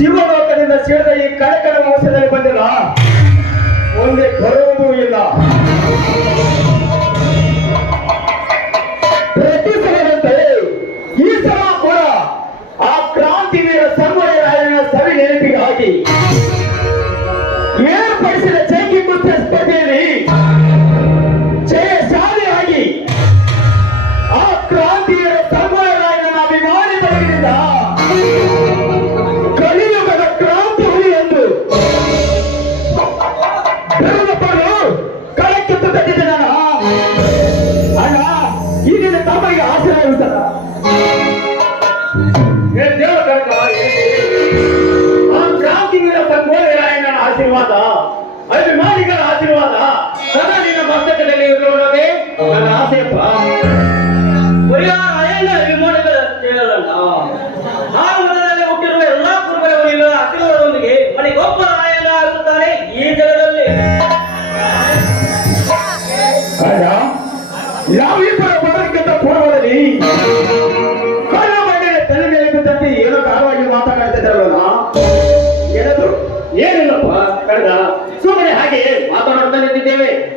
ಶಿವಲೋಕದಿಂದ ಸೇರಿದ ಈ ಕಳಕಳ ವಂಶದಲ್ಲಿ ಬಂದಿಲ್ಲ. ಒಂದೇ ಬರುವುದೂ ಇಲ್ಲ.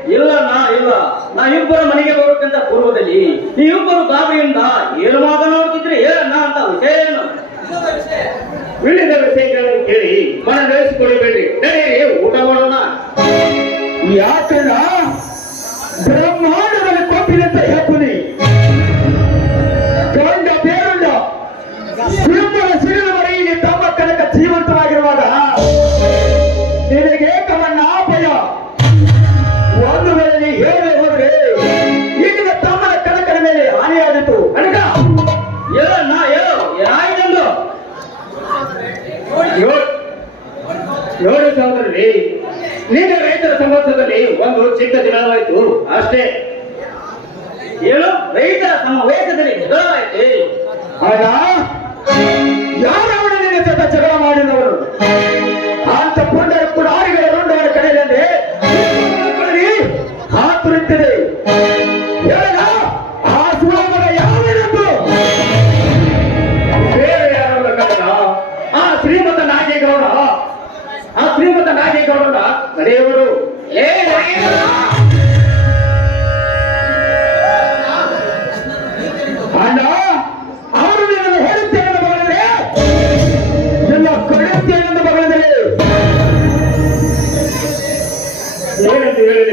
ಇಲ್ಲ ನಾ ಇಲ್ಲ. ನಾ ಇಬ್ಬರ ಮನೆಗೆ ಬರೋಕ್ಕಿಂತ ಪೂರ್ವದಲ್ಲಿ. ನೀವಿಬ್ಬರು ಬಾಬೆಯಿಂದ ಏನು ಮಾತನಾಡುತ್ತಿದ್ರೆ ಏನನ್ನ ಅಂತ ವಿಷಯ ಏನು? ಉಳಿದ ವಿಷಯಗಳನ್ನು ಕೇಳಿ ಮನ ನಡೆಸಿಕೊಳ್ಳಬೇಡಿ ನಡೆಯಿರಿ ಊಟ ಮಾಡೋಣ. ಯಾಕೆ ಬ್ರಹ್ಮಾಂಡದಲ್ಲಿ ಅಂತ ಹೆಪ್ಪುನಿ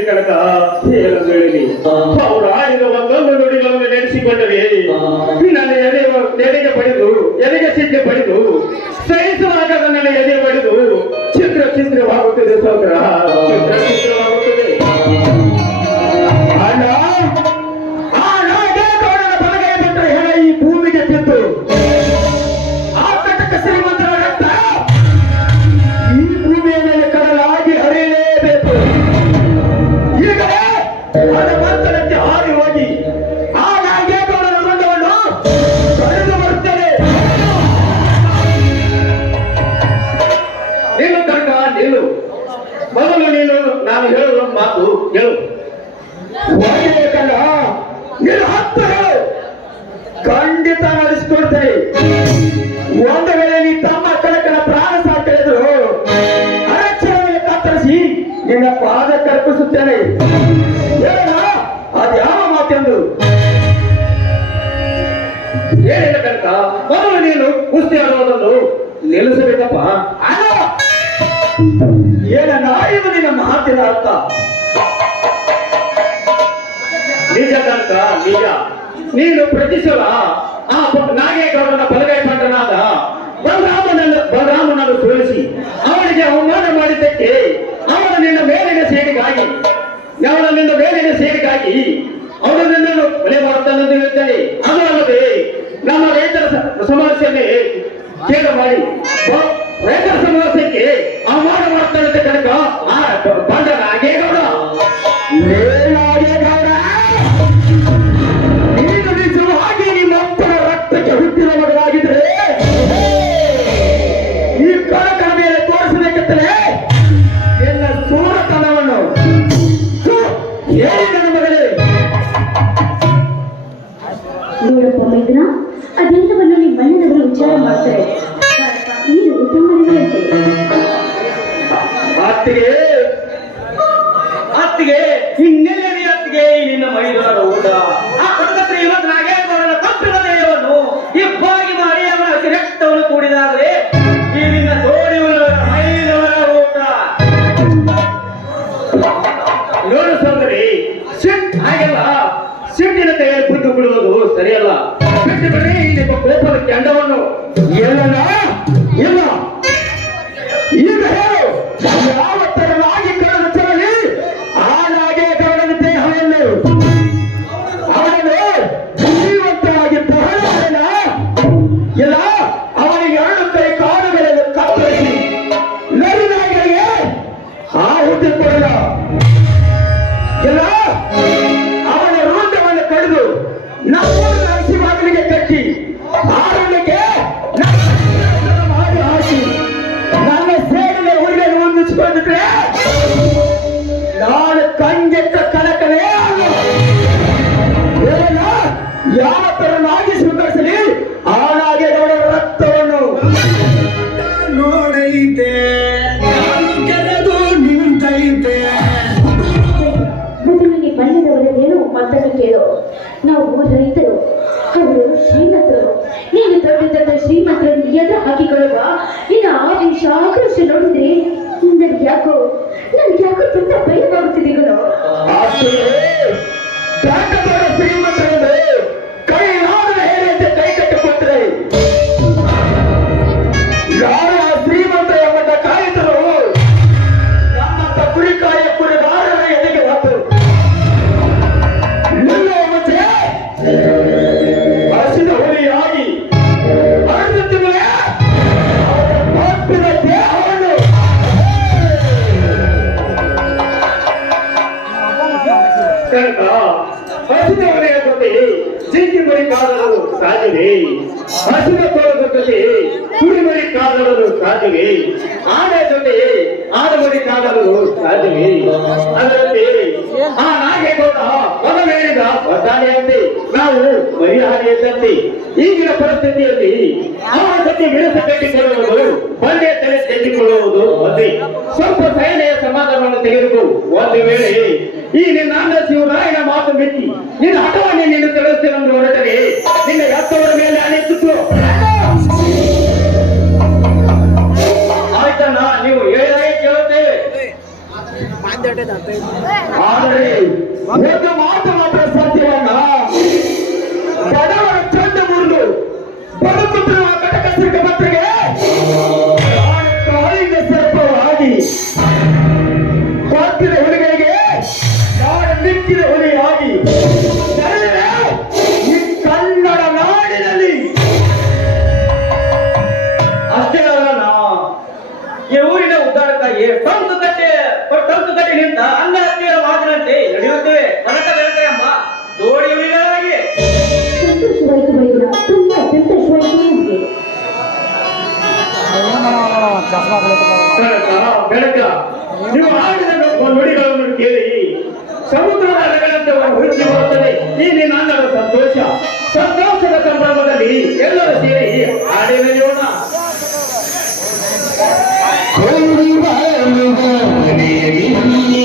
ಏನಂತ ಹೇಳಲಿ ಕನಕ ಏನಂತ ಹೇಳಲಿ ಅವರು ಆಡಿದ ಒಂದೊಂದು ನುಡಿಗಳನ್ನು ನೆನೆಸಿಕೊಂಡರೆ ನನ್ನ ಎದೆ ಎದೆಗೆ ಪಡೆದು ಎದೆಗೆ ಸಿದ್ಧೆ ಪಡೆದು ಸಹಿಸುವಾಗ ನನ್ನ ಎದೆ ಪಡೆದು ಚಿತ್ರ ಚಿತ್ರವಾಗುತ್ತದೆ ಸೋದರ ಚಿತ್ರ ಚಿತ್ರವಾಗುತ್ತದೆ ನೀನು ಹತ್ತು ಖಂಡಿತ ನಡೆಸ್ಕೊಡ್ತೇನೆ ಒಂದು ವೇಳೆ ನೀ ತಮ್ಮ ಕನಕನ ಪ್ರಾಣ ಸಾಕಿದ್ರು ಅರಕ್ಷಣ ಕತ್ತರಿಸಿ ನಿನ್ನ ಪಾದ ಕರ್ಪಿಸುತ್ತೇನೆ. ಹೇಳಲ್ಲ ಅದು ಯಾವ ಮಾತೆಂದು? ಕನಕ ಮೊದಲು ನೀನು ಕುಸ್ತಿ ಆಡುವುದನ್ನು ನಿಲ್ಲಿಸಬೇಕಪ್ಪ. ಅಲ್ಲ ಇದು ನಿನ್ನ ಮಾತಿನ ಅರ್ಥ? ನಿಜ ಕನಕ ನಿಜ. ನೀನು ಸಲ ಆ ನಾಗೇಗೌಡನ ಬಲಗೈ ಪಂಟನಾದ ಬಲರಾಮನನ್ನು ಬಲರಾಮನನ್ನು ಸೋಲಿಸಿ ಅವನಿಗೆ ಅವಮಾನ ಮಾಡಿದ್ದಕ್ಕೆ ಅವನು ನಿನ್ನ ಮೇಲಿನ ಸೇರಿಗಾಗಿ ಅವನ ನಿನ್ನ ಮೇಲಿನ ಸೇರಿಗಾಗಿ ಅವನು ನಿನ್ನನ್ನು ಬೆಲೆ ಮಾಡುತ್ತಾನೆಂದು ಹೇಳ್ತೇನೆ ಅದು ಅಲ್ಲದೆ ನಮ್ಮ ರೈತರ ಸಮಸ್ಯೆಯಲ್ಲಿ ಕೇಳ ಮಾಡಿ ರೈತರ ಸಮಸ್ಯೆಗೆ ಅವಮಾನ ಮಾಡ್ತಾನೆ ಕನಕ ಆ ಅತ್ತಿಗೆ. ಅತ್ತಿಗೆ ಇನ್ನೆಲ್ಲರಿ ಅತ್ತಿಗೆ? ನಿನ್ನ ಮೈದಾನ ಊಟ. ಆ ಕಡಕತ್ರಿ ಇವತ್ತು ನಾಗೇಗೌಡನ ತಪ್ಪಿನ ದೈವವನ್ನು ಇಬ್ಬಾಗಿ ಮಾಡಿ ಅವನ ಅತಿರಕ್ತವನ್ನು ಕೂಡಿದಾಗಲೇ ಈ ನಿನ್ನ ತೋಡಿಯವರ ಮೈದಾನ ಊಟ. ನೋಡು ಸೋದರಿ ಸಿಟ್ ಹಾಗೆಲ್ಲ ಸಿಟ್ಟಿನ ಕೈಯಲ್ಲಿ ಬಿಟ್ಟು ಬಿಡುವುದು ಸರಿಯಲ್ಲ. ಬಿಟ್ಟು ಬಿಡಿ ನಿಮ್ಮ ಕೋಪದ ಕೆಂಡವನ್ನು ನಾವು ರೈತರು ಅವರು ಶ್ರೀಮಂತರು. ನೀನು ದೊಡ್ಡ ದೊಡ್ಡ ಶ್ರೀಮಂತರನ್ನು ಎದುರು ಹಾಕಿಕೊಳ್ಳುವ. ನಿನ್ನ ಆದೇಶ ಆಕ್ರೋಶ ನೋಡಿದ್ರೆ, ನನಗೆ ಯಾಕೋ ನನಗೆ ಯಾಕೋ ತುಂಬಾ ಭಯವಾಗುತ್ತಿದೆ ಗುರು. ಕಾದಲು ಸಾಧ್ಯವೇ ಆನೆ ಜೊತೆ ಆದ ಮಡಿ ಕಾದಲು ಸಾಧ್ಯವೇ ಅದರಂತೆ ಆ ನಾಗೇಗೌಡ ಹೊರ ಹೇಳಿದ ಒದ್ದಾನೆಯಂತೆ ನಾವು ಮರಿಹಾರಿಯಂತೆ, ಈಗಿನ ಪರಿಸ್ಥಿತಿಯಲ್ಲಿ ಅವರ ಜೊತೆ ವಿಳಸ ಕಟ್ಟಿಕೊಳ್ಳುವುದು ಬಂಡೆ ತಲೆ ತೆಗೆದುಕೊಳ್ಳುವುದು ಮತ್ತೆ ಸ್ವಲ್ಪ ಸೈನ್ಯ ಸಮಾಧಾನವನ್ನು ತೆಗೆದುಕೋ. ಒಂದು ವೇಳೆ ಈ ನಿನ್ನ ಶಿವರಾಯನ ಮಾತು ಮೆಚ್ಚಿ, ನಿನ್ನ ಹಠವನ್ನೇ ನೀನು ತಿಳಿಸ್ತೇನೆ ಹೊರಟರೆ ನಿನ್ನ ಒಂದು ಕೇಳಿ. ಸಮುದ್ರದ ಅಲೆಗಳಂತೆ ಅಭಿವೃದ್ಧಿ ಬರುತ್ತದೆ. ಇಲ್ಲಿ ನನ್ನ ಸಂತೋಷ. ಸಂತೋಷದ ಸಂಭ್ರಮದಲ್ಲಿ ಎಲ್ಲರೂ ಸೇರಿ ಹಾಡಿ ನಡೆಯೋಣ ಬಾಳ you.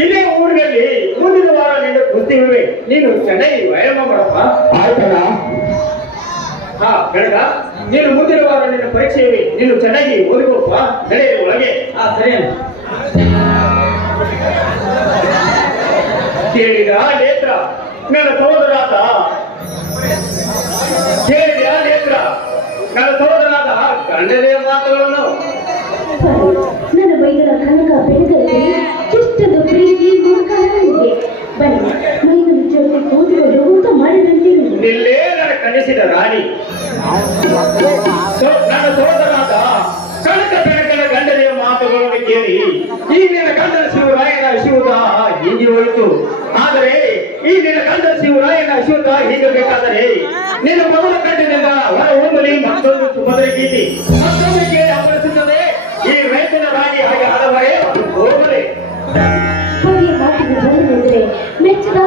ಇದೇ ಊರಿನಲ್ಲಿ ಮುಂದಿನ ವಾರ ನಿನ್ನ ಕುಸ್ತಿರುವೆ ನೀನು ಚೆನ್ನಾಗಿ ವ್ಯಾಯಾಮ ಮಾಡಪ್ಪ ಆಯ್ತಣ್ಣ. ಹಾ ಬೆಳಗ ನೀನು ಮುಂದಿನ ವಾರ ನಿನ್ನ ಪರೀಕ್ಷೆ ಇವೆ ನೀನು ಚೆನ್ನಾಗಿ ಓದಿಕೊಪ್ಪ. ಬೆಳೆ ಒಳಗೆ. ಆ ಸರಿ. ಕೇಳಿದ ನೇತ್ರ ನನ್ನ ಸಹೋದರಾತ ಕೇಳಿದ ನೇತ್ರ ನನ್ನ ಸಹೋದರಾತ ಗಂಡನೆಯ ಮಾತುಗಳನ್ನು. ನನ್ನ ಬೈದರ ಕನಕ ಬೆಳಗಲ್ಲಿ ಹೋಯಿತು ಆದರೆ ಈ ನಿನ್ನ ಗಂಡ ಶಿವರಾಯನ ಶಿವದ ಹೀಗಬೇಕಾದರೆ ನಿನ್ನ ಮೊದಲ ಕಂಡಿನಿಂದ ಹೊರ ಹೋಗಲಿ ಮತ್ತೊಂದು ಸುಭದ್ರ ಗೀತಿ ಮತ್ತೊಂದು ಕೇಳಿ ಅಪ್ಪಳಿಸುತ್ತದೆ ಈ ರೈತನ ರಾಣಿ ಹಾಗೆ ಹಲವರೇ ಹೋಗಲಿ ಬಗೆಯ ಮಾತಿಗೆ ಬರಲೆಂದರೆ ಮೆಚ್ಚದ